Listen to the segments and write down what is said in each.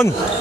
On!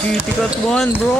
GT got one, bro.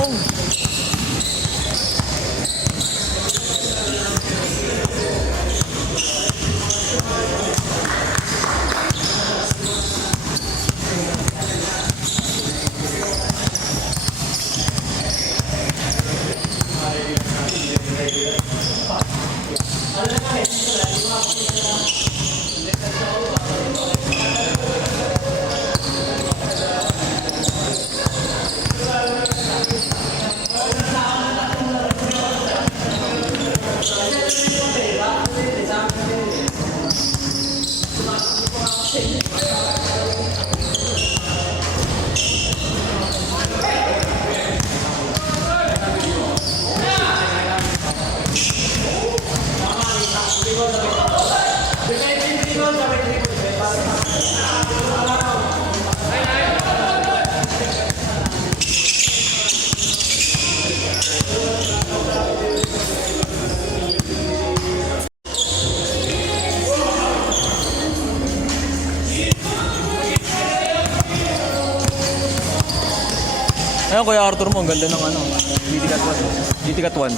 Ayun, Kuya Arthur mo, ang ganda ng ano, GT Cat 1. GT Cat 1.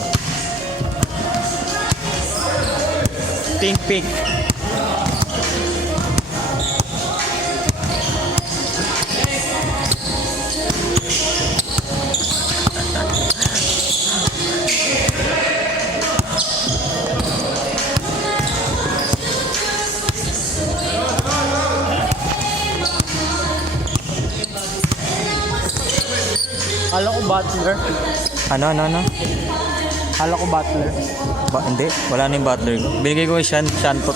Pink pink. Kala ko butler. Ano? Kala ko butler. Hindi, wala na yung butler. Binigay ko yung Shantot.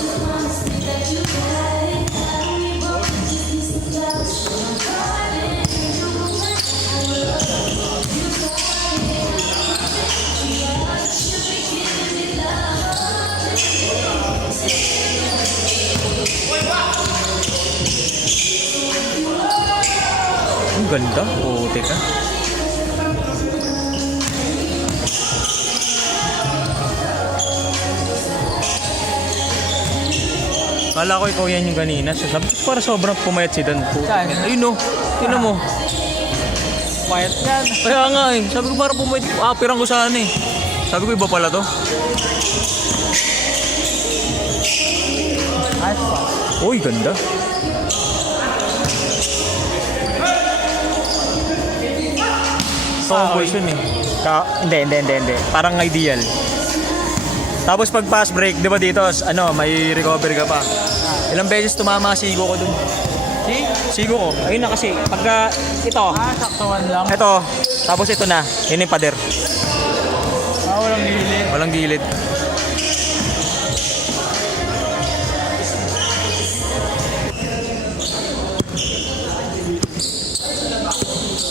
Ang ganda. Oo, teka. Kala ko ikaw yan yung kanina. So, sabi ko para sobrang pumayat si Dan. Saan? Ayun o. Tignan mo. Quiet yan. Kaya nga eh. Sabi ko para pumayat. Pirang ko saan eh. Sabi ko iba pala to. Ayos pa. Uy, ganda. Tomboys yun eh. Hindi. Parang ideal. Tapos pag pass break, di ba dito, ano, may recover ka pa. Ilang beses tumama sigo ko dun. Sigo ko. Ayun na kasi, pagka ito, Saktuhan lang. ito, tapos ito na, yun yung pader. Walang gilid. Walang gilid.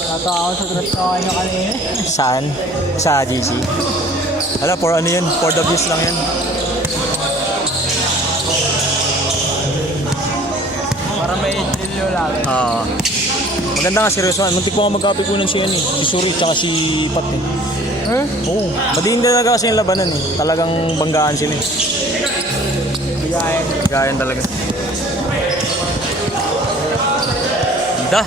Natawa ako sa dress na kanya kanina. Saan? Sa GC. Ala, for ano yun? For the views lang yun. Para may trilyo lang. Maganda nga, seryoso. Muntik ko nga magkapikunan si, si Suri at si Pat eh. Oo. Madiin talaga kasi yung labanan eh. Talagang banggaan sila eh. Bigayan talaga. Ganda.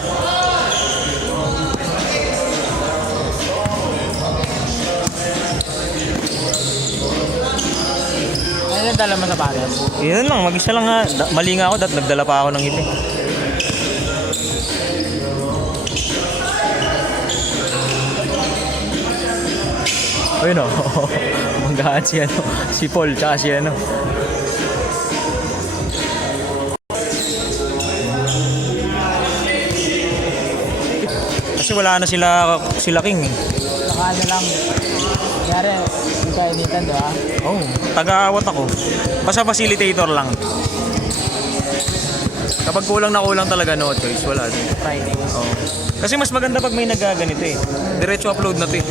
Ano yung dala mo sa pares? Yun lang, mag-isa lang nga. Mali nga ako, nagdala pa ako ng itim. Ayun o. Manggahan si ano, si Paul, tsaka si ano. Kasi wala na sila King eh. Saka ano lang. Kaya yung kainitan, di ba? Oh, taga-awat ako. Basta facilitator lang. Kapag kulang na kulang talaga, no choice. Wala. Friday. Oh. Kasi mas maganda pag may nagaganito eh. Diretso upload na to eh.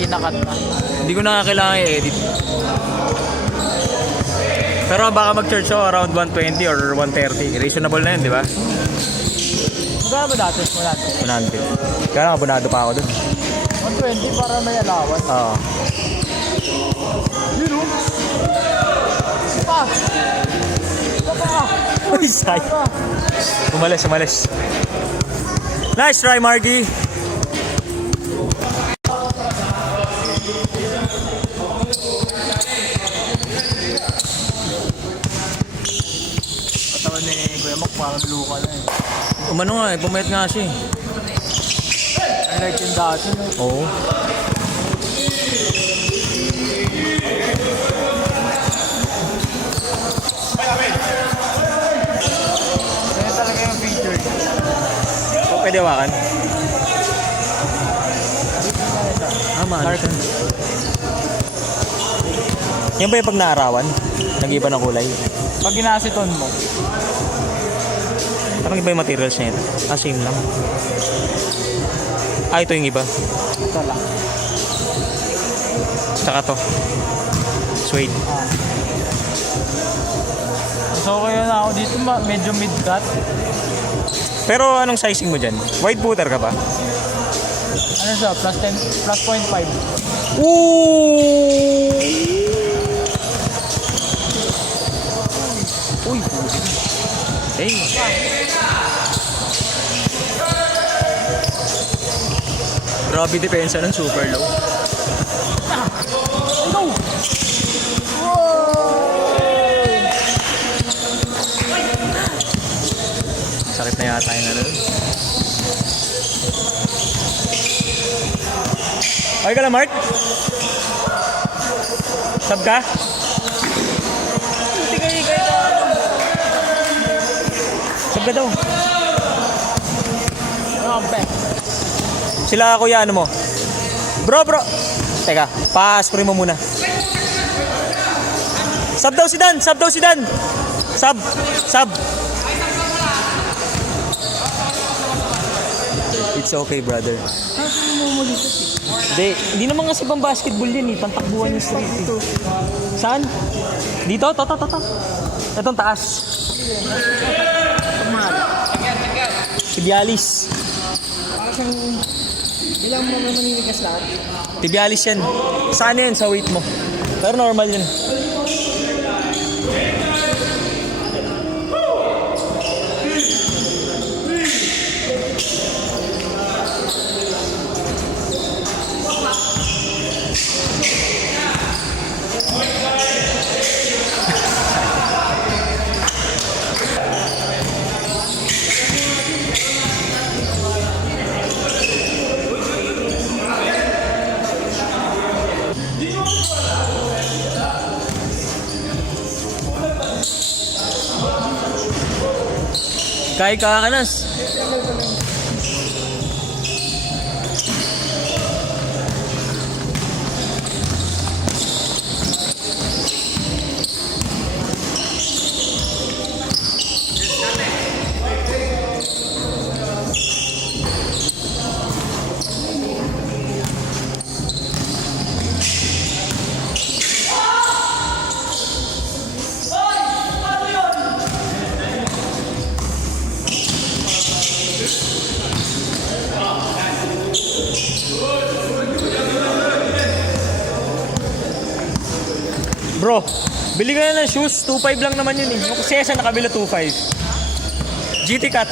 Kinakat na. Hindi ko na kailangan i-edit. Pero baka mag-charge ako around 120 or 130. Reasonable na yun, di ba? Magkano ba dati? 100. Kaya abonado pa ako dun. 120 para may allowance. Oo. Yun o. Pa! Pa! Uy, say. Umalis. Nice try, Marky. Katawan ni Kuya Mac parang luka na eh. Umano nga eh, pumayat nga siya eh. I like yung dati. Oo. Kaya talaga yung feature. So, pwede hawakan? Maano siya. Yan ba yung pag naarawan? Nag-iba ng kulay? Pag ginasiton mo, Parang iba yung materials niya ito. Same lang. Ito yung iba. ito lang. Tsaka to. Suede. So kaya na ako dito, medyo mid-cut. Pero anong sizing mo dyan? Wide footer ka ba? Ano siya? Plus 10, plus 0.5. Ooh! Uy! Hey! Grabe depensa ng super low. No! Sakit na yata yung ano. Okay ka lang, Mark? Sub ka? Sub ka daw. Sila kuya, ano mo? Bro! Teka, pa-spray mo muna. Sub daw si Dan! Sub! It's okay, brother. Hindi naman kasi pang basketball yan eh. Pantakbuhan yung street eh. Saan? Dito? To. Itong taas. Tibialis. Ilang mga maninigas lahat? Tibialis yan. Saan yan? Sa weight mo. Pero normal yun. Kay kakanas. Bro, bili ka na ng shoes. 2.5 lang naman yun eh. Yung Sesa nakabila 2.5. GT Cut.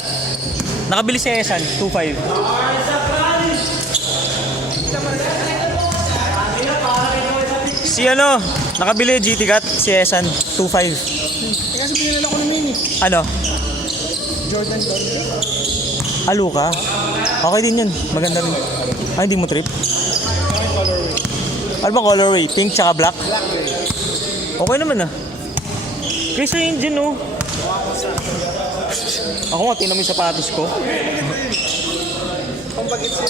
Nakabili si Esan, 2.5. Si ano, nakabili GT Cut, si Esan, 2.5. Kasi pinilala ko naman eh. Ano? Jordan Don. Aluka? Okay din yun, maganda rin. Ay, hindi mo trip? Ano bang colorway? Pink tsaka black? Okay naman ah. Kaysa yun dyan oh. Ako nga, tingnan mo yung sapatos ko. Ang bagit siya.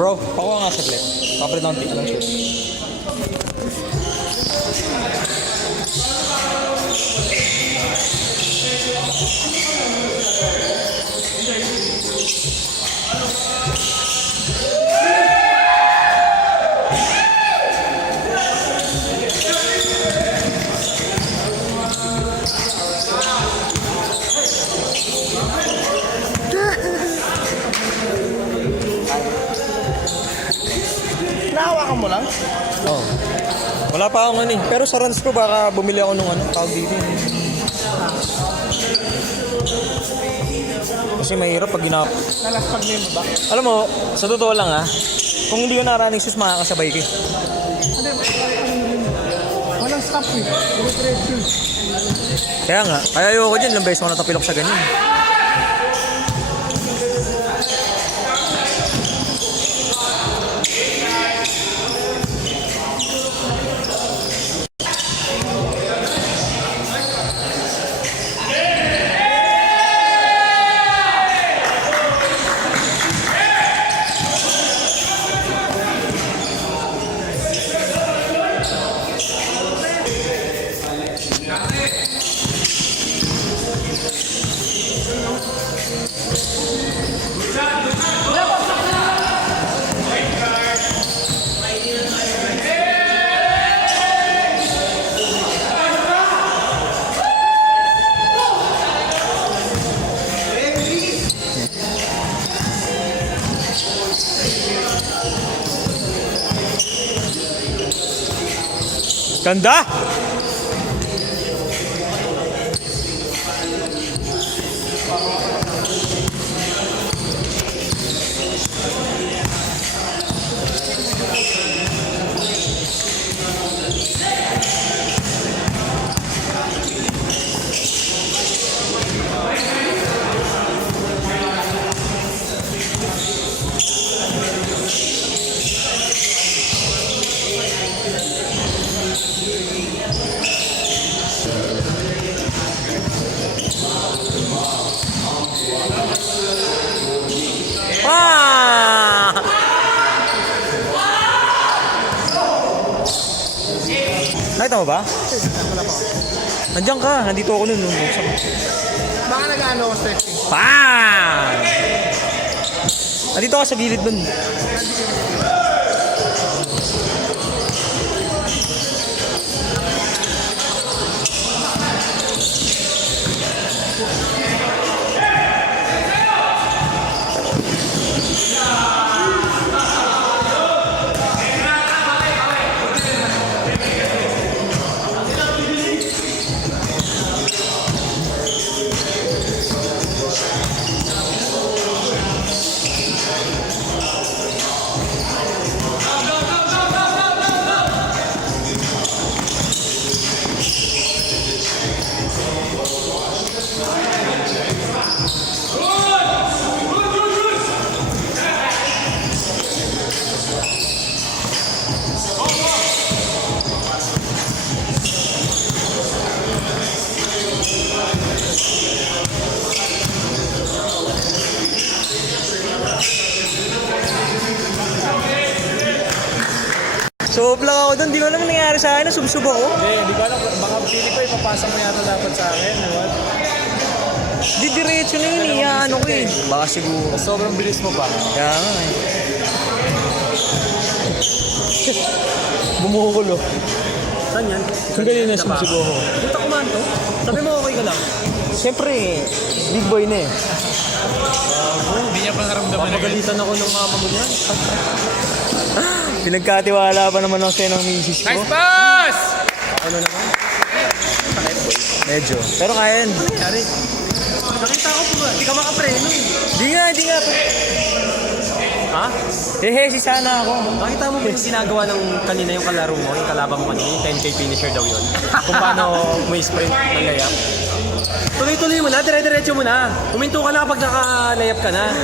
Bro, pakuha nga saglit. Papalit ng tick lang siya. Nahawakan mo lang? Oh. Wala pa akong ano eh. Pero sa runs ko baka bumili ako nung ano, tawag dito. Kasi mahirap pag ginap. Nalaspag mo yung baba? Alam mo, sa totoo lang ah, kung hindi ko na running shoes, makakasabay ka eh. Hindi, walang stop eh. Diretso. Kaya nga, kaya ayoko dyan, ilang beses ko natapilok sa ganyan. Ganda! Ah! Nakita mo ba? Nandiyan ka. Nandito ako nun. Baka nag-ano ako stretching. Bang! Nandito ka sa gilid nun. Sub lang ako doon. Di ko alam nangyari sa akin. Sub-sub ako. Hindi ko alam. Baka pili ko ipapasa mo yata dapat sa akin. What? Di diretso na yun. Ano ko eh. Baka siguro. Sobrang bilis mo pa. Kaya nga eh. Bumukulo. Saan yan? Ang galing na sub-sub ako. Punta kumahan to? Sabi mo okay ka lang. Siyempre, big boy na eh. Hindi niya pa naramdaman. Papagalitan ako ng mama mo niyan. Pinagkatiwala pa naman ako sa'yo ng misis ko. Nice pass! Ano naman? Medyo. Pero kaya yan. Ano nangyari? Nakita ko po ba? Hindi ka makapreno eh. Di nga. Ha? Hehesi sana ako. Nakita mo ba yung ginagawa ng kanina yung kalaro mo, yung kalaban mo kanina, yung 10K finisher daw yun? Kung paano may sprint ng layup. Tuloy-tuloy mo na, dire-diretso mo na. Huminto ka na kapag naka-layup ka na.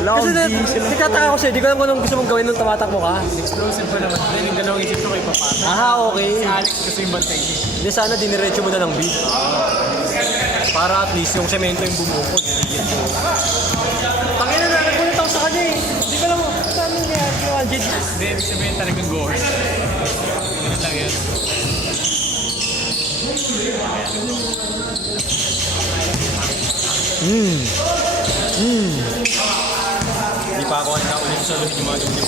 Kasi nagtataka ko siya, di ko alam kung anong gusto mong gawin nung tumatakbo ka. Explosive pa naman. Then yung dalawang isip ko kay Papata. Okay. Si Alex kasi yung bantay. Hindi sana diniretso mo na ng beat. Para at least yung semento yung bumukod. Pangina na, nagpunit ako sa kanya eh. Hindi ko alam mo, saan yung kaya yung Aljid? Hindi, ibig sabihin talagang goal. Ganun lang yan. Hindi pa ako nakaulit sa luhin yung mga luhin.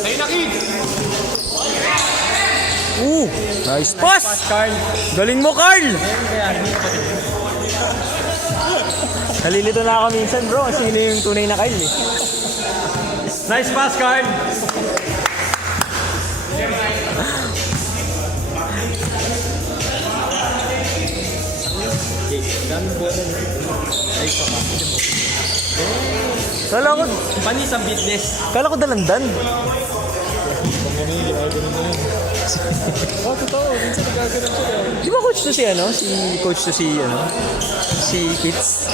Sa'yo na, Kid! Nice pass! Carl. Galing mo, Carl! Kaya hindi ka pati. Nalilito na ako minsan, bro. Sino yung tunay na Kyle eh. Nice pass, Carl. Panis ang business. Kala ko dalandan. Oh, totoo. Minsan nagaganon siya. Di ba coach to si ano? Si Fitz?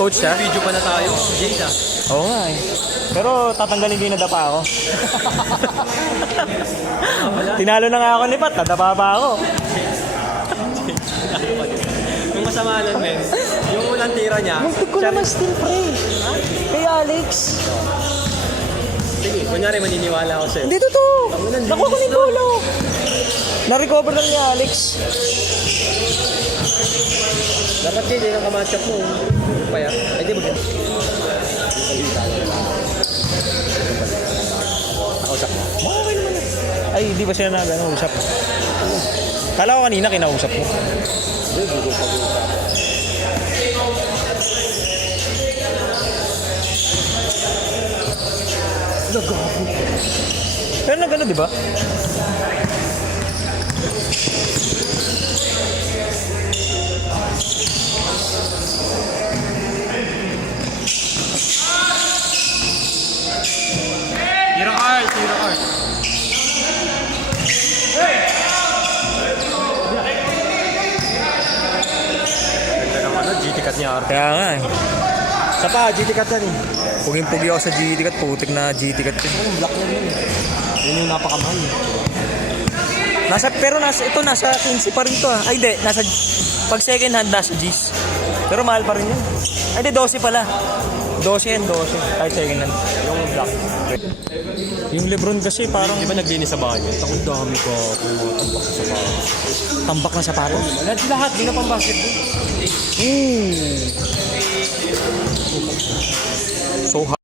Coach siya? Video pa na tayo. Jada. Oo nga eh. Pero tatanggalin ko yung nadapa ako. Tinalo na nga ako ni Pat, nadapa pa ako. Yung masama nun, men. Yung unang tira niya. Muntik ko naman still pre. Kay Alex. Sige, kunyari maniniwala ako sa'yo. Hindi totoo. Nakuha ko ni Polo. Na-recover lang ni Alex. Dapat kayo din ang kamatchup mo. Paya. Ay, di ba? Nakausap mo. Okay naman eh. Ay, di ba siya nag-usap? Kala ko kanina kinausap mo. Hindi, hindi ko pag-usap. Pero na gano'n, di ba? Hero art, hero art. Ganda ng ano, GT cut niya. Kaya nga eh. Sa pa, GT cut yan eh. Puging-pugi ako sa GT cut, putik na GT cut yun. Yung black yan yun eh. Yun yung napakamahal eh. Ito nasa 15 pa rin to ah. Ay, hindi. Pag second hand, nasa G's. Pero mahal pa rin yun. Ay, di, 12 pala. 12 yan, 12. Ay, second hand. Yung black. Yung Lebron kasi parang Di ba naglinis sa bahay niya? Ang dami ko. Tambak sa sapatos. tambak na sapatos. Lahat, di na pang basketball. So